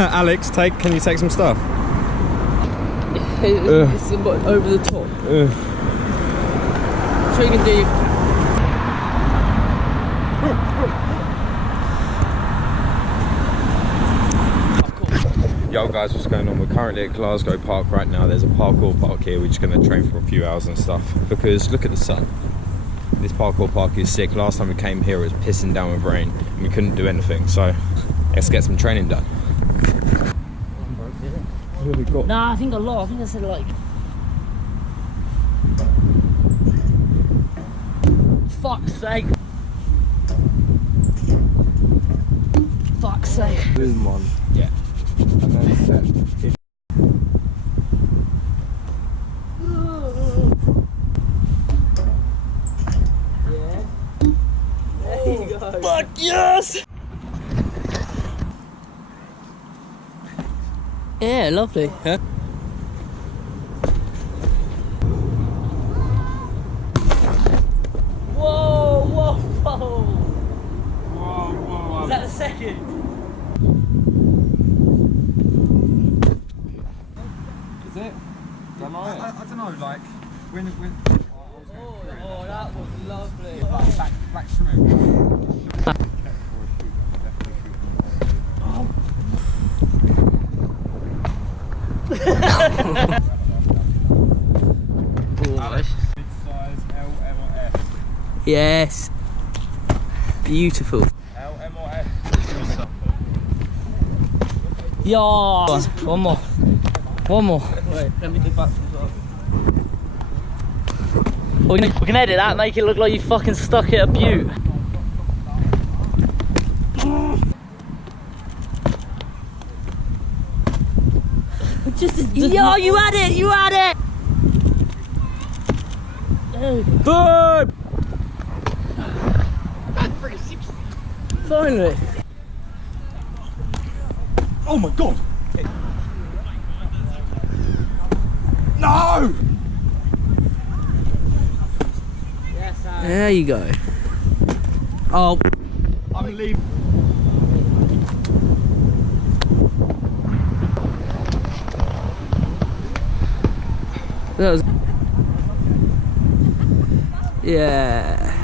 Alex, can you take some stuff? It's over the top. So you can do. Yo guys, what's going on? We're currently at Glasgow Park right now. There's a parkour park here. We're just going to train for a few hours and stuff because look at the sun. This parkour park is sick. Last time we came here it was pissing down with rain and we couldn't do anything, so let's get some training done. What have we got? Nah, I think a lot. I think I said like. Fuck's sake. Fuck's sake. Boom one. Yeah. And then set. Yeah. There you go. Fuck yes! Yeah, lovely. Huh? Whoa, whoa, whoa! Whoa, whoa. Is that the second? Is it? Am I don't know, like when Oh, that was lovely. back swimming. Big size L, M or F? Yes. Beautiful. L, M or F? Yeah. One more. One more. Wait, let me do back as well. We can edit that, make it look like you fucking stuck at a butte. Yo, you had it! You had it! Boom! Finally. Oh my god! No! There you go. Oh. I'm leaving. That was. Yeah.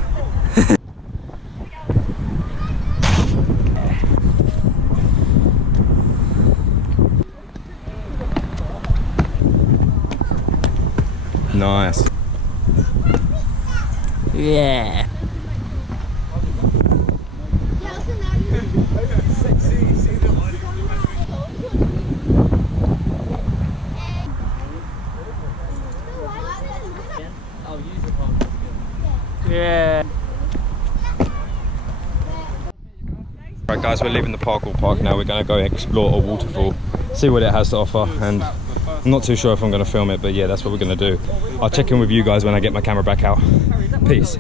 Nice. Yeah. Yeah. Right guys, we're leaving the parkour park now. We're going to go explore a waterfall, see what it has to offer, and I'm not too sure if I'm going to film it, but yeah, that's what we're going to do. I'll check in with you guys when I get my camera back out. Peace.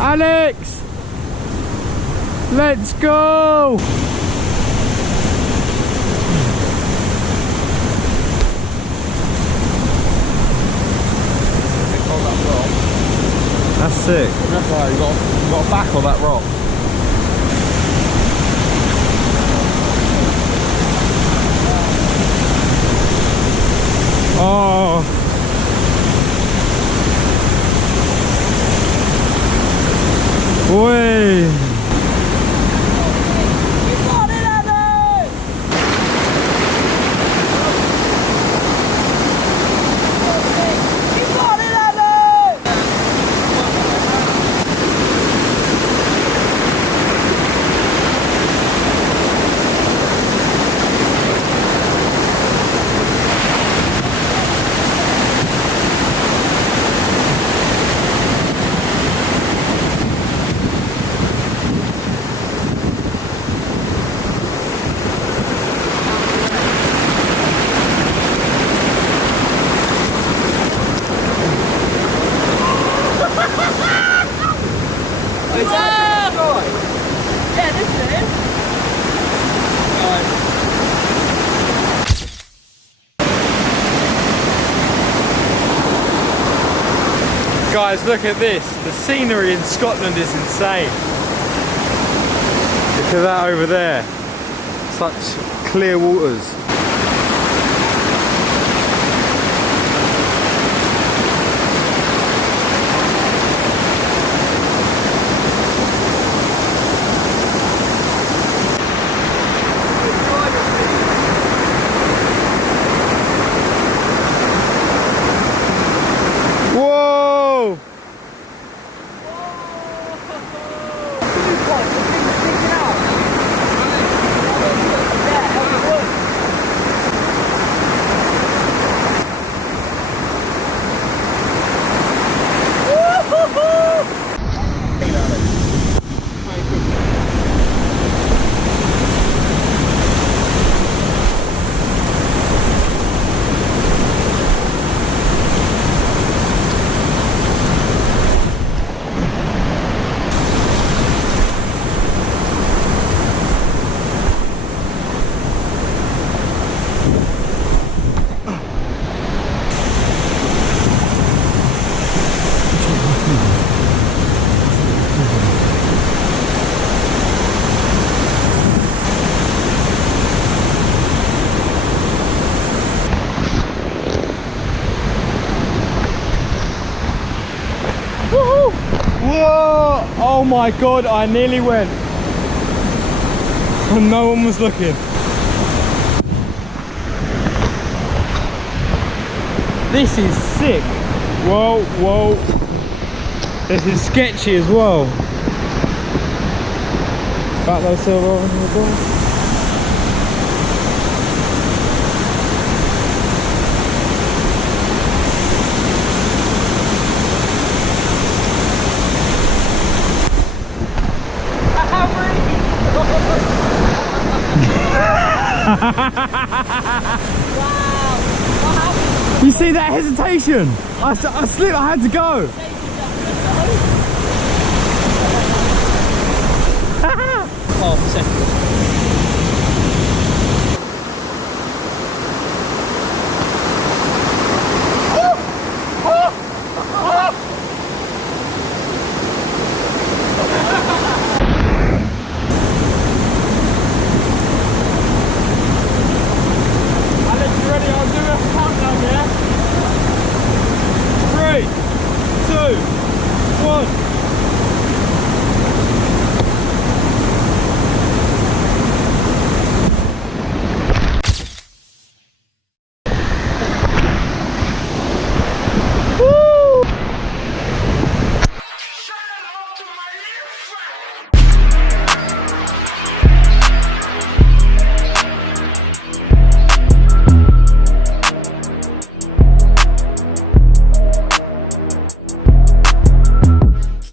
Alex! Let's go! That's sick. That's right, you got a back on that rock. Oh! Way! Guys, look at this. The scenery in Scotland is insane. Look at that over there. Such clear waters. Whoa! Oh my god, I nearly went. And no one was looking. This is sick. Whoa, whoa. This is sketchy as well. Back those silver on the door. You see that hesitation? I slipped, I had to go. Half a second.